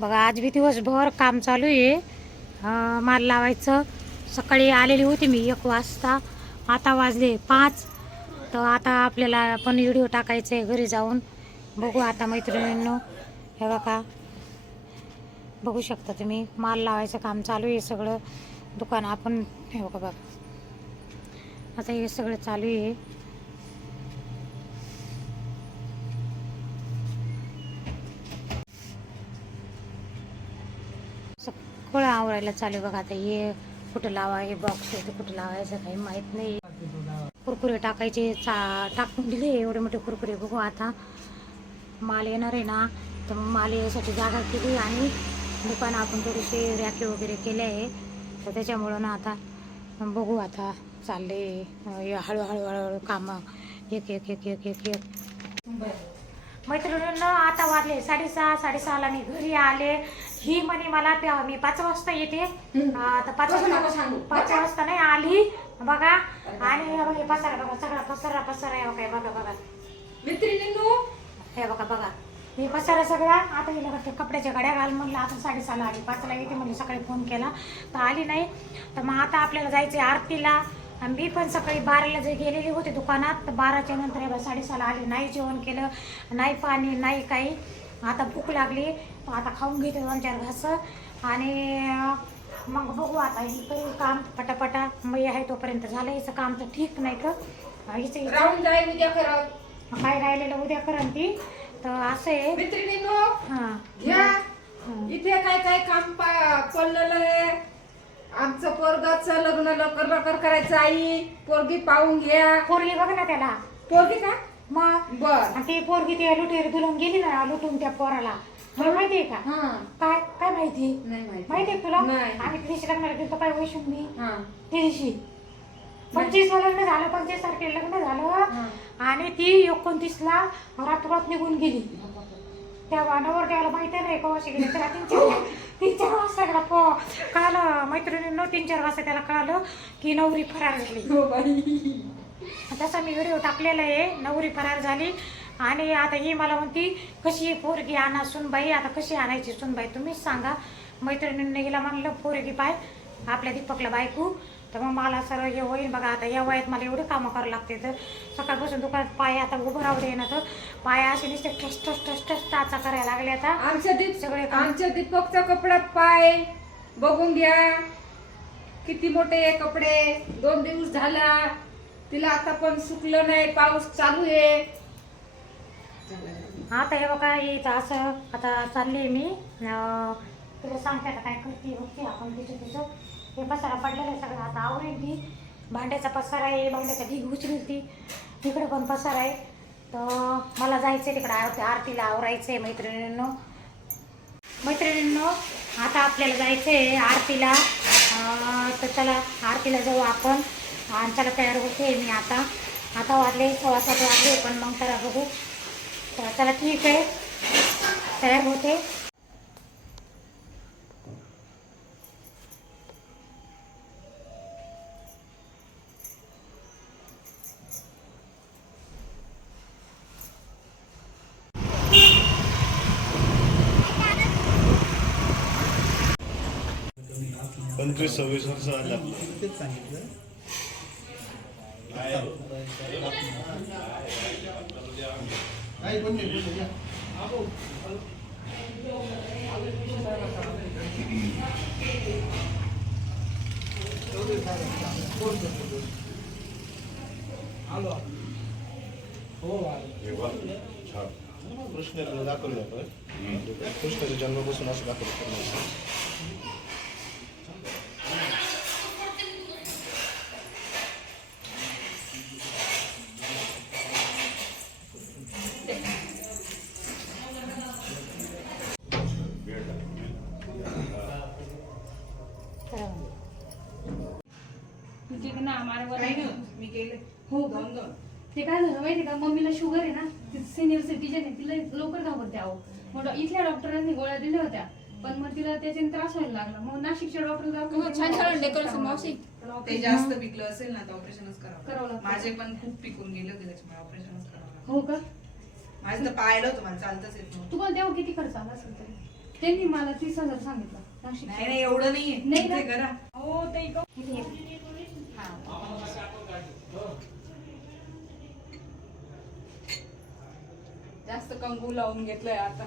बघा आज बी दिवसभर काम चालू आहे. माल लावायचं. सकाळी आलेली होती मी एक वाजता. आता वाजले पाच. तर आता आपल्याला पण व्हिडिओ टाकायचा आहे घरी जाऊन. बघू आता मैत्रिणींनो. हे बघा. बघू शकता तुम्ही. माल लावायचं काम चालू आहे सगळं. दुकान आपण हे बघा बघा. आता हे सगळं चालू आहे. फळं आवरायला चालू आहे बघा आता. हे कुठं लावा हे बॉक्स आहे कुठं लावायचं काही माहीत नाही. कुरकुरे टाकायचे चा टाकून दिले एवढे मोठे कुरकुरे. बघू आता. माल येणार आहे ना. तर मग माल यासाठी जागा केली आणि दुकान आपण थोडीशी रॅके वगैरे केले आहे. तर त्याच्यामुळं ना आता बघू आता चालले हळूहळू हळूहळू कामं. एक एक एक एक एक एक. मैत्रिणींना आता वाजले साडेसहा साडेसहाला मी घरी आले. ही म्हणे मला मी पाच वाजता येते. अं, तर पाच वाजता पाच वाजता नाही आली. बघा. आणि हे बघा, हे पसारा बघा सगळा पसारा पसारा आहे बघा हे बघा. बघा मैत्रिणींनो हे बघा बघा. हे पसारा सगळा. आता हिला वाटतं कपड्याच्या गाड्या घाल म्हणलं. आता साडेसहाला आली. पाचला येते म्हणलं सकाळी फोन केला. तर आली नाही. तर मग आता आपल्याला जायचं आहे आरतीला. आणि मी पण सकाळी बाराला जे गेलेले होते दुकानात तर बाराच्या नंतर हे बघा साडेसहाला आली. नाही जेवण केलं. नाही पाणी नाही काही. आता भूक लागली आता खाऊन घेते दोन चार घास. आणि मग बघू आता ही करू काम पटापटा मग आहे तोपर्यंत झालं हिचं काम तर ठीक नाही का? हिचं उद्या करत काय राहिलेलं उद्या करण ती? तर असं आहे. हा. हं. इथे काय काय काम पडलेलं आहे. आमचं पोरगाचं लग्न लवकर लवकर करायचं आई पोरगी पाहून घ्या. पोरगी बघ ना त्याला. पोरगी का? मग? बर. आणि ती पोरगी ते लुटेर दुलून गेली ना लुटून त्या पोराला. तुला माहितीये का? हा. काय काय माहिती? नाही माहिती. माहितीये तुला? नाही. आम्ही त्या दिवशी लग्नाला गेलो काय वैशून मी? हा. त्या दिवशी. पंचवीस लग्न झालं पंचवीस तारखेला लग्न झालं. आणि ती एकोणतीसला रातोरात निघून गेली. तेव्हा नवरदेवाला माहिती नाही कवाशी गेली. त्याला तीन चार तीन चार वाजता गेला पो कळालं. मैत्रिणींनो तीन चार वाजता त्याला कळालं की नवरी फरार झाली. हो बाई. तसा मी व्हिडिओ टाकलेला आहे. नवरी फरार झाली. आणि आता ही मला म्हणती कशी पोरगी आणा सुनबाई? आता कशी आणायची सुनबाई? तुम्हीच सांगा. मैत्रिणींनी गेला म्हणलं पोरगी पाय आपल्या दीपकला बायको. तर मग मला सर्व हे होईल बघा आता या वयात मला एवढे कामं करावं लागते तर सकाळपासून दुकानात पाय आता उभं राहू दे ना तर. पाय असे नुसते ठस ठस ठस ठस टाचा करायला लागले आता. आमच्या दीप सगळे. आमच्या दीपकचा कपडा पाय. बघून घ्या. किती मोठे कपडे. दोन दिवस झाला. तिला आता पण सुकलं नाही पाऊस चालू आहे. आता हे बघा हे इथं असं आता चालली मी. अं, तुला सांगते आता काय करते बघते आपण तिचं तिचं. हे पसारा पडलेला आहे सगळं. आता आवरेल ती भांड्याचा पसारा आहे भांड्याचा ढीग उचलेल ती तिकडे पण पसारा आहे. तर मला जायचं आहे तिकडे आरती आरतीला आवरायचं आहे मैत्रिणींनो. मैत्रिणींनो आता आपल्याला जायचं आहे आरतीला. अं, तर चला आरतीला जाऊ आपण. आणि चला तयार होते मी आता. आता वाजले सव्वा सात वाजले पण मग चला बघू. तर चला ठीक आहे. तयार होते. पंचवीस सव्वीस वर्ष झाले. आपलं हे बघ, छान. कृष्ण दाखवलं आपण कृष्णाच्या जन्मापासून असं दाखवलं चला तुझे ना हमारे वर काही नाही मी गेले हो का? दोन दोन ते काय झालं माहिती का? मम्मीला शुगर आहे ना ती सिनियर सिटीजन आहे तिला लवकर घाबरते आहो मग इथल्या डॉक्टरांनी गोळ्या दिल्या होत्या पण मग तिला त्याच्याने त्रास व्हायला लागला. मग नाशिकच्या डॉक्टर हो, छान छान डेकोरेशन मावशी ते जास्त पिकलं असेल ना तर ऑपरेशनच करावं करावं लागतं. माझे पण खूप पिकून गेले होते त्याच्यामुळे ऑपरेशनच करावं लागलं हो का? माझं तर पाहिलं होतं मला चालतच येत नव्हतं. तुम्हाला तेव्हा किती खर्च आला असेल तरी? त्यांनी मला तीस हजार सांगितलं नाशिक नाही नाही एवढं नाहीये. नाही ना? करा. हो ते इकडं- जास्त कंगू लावून घेतलंय आता.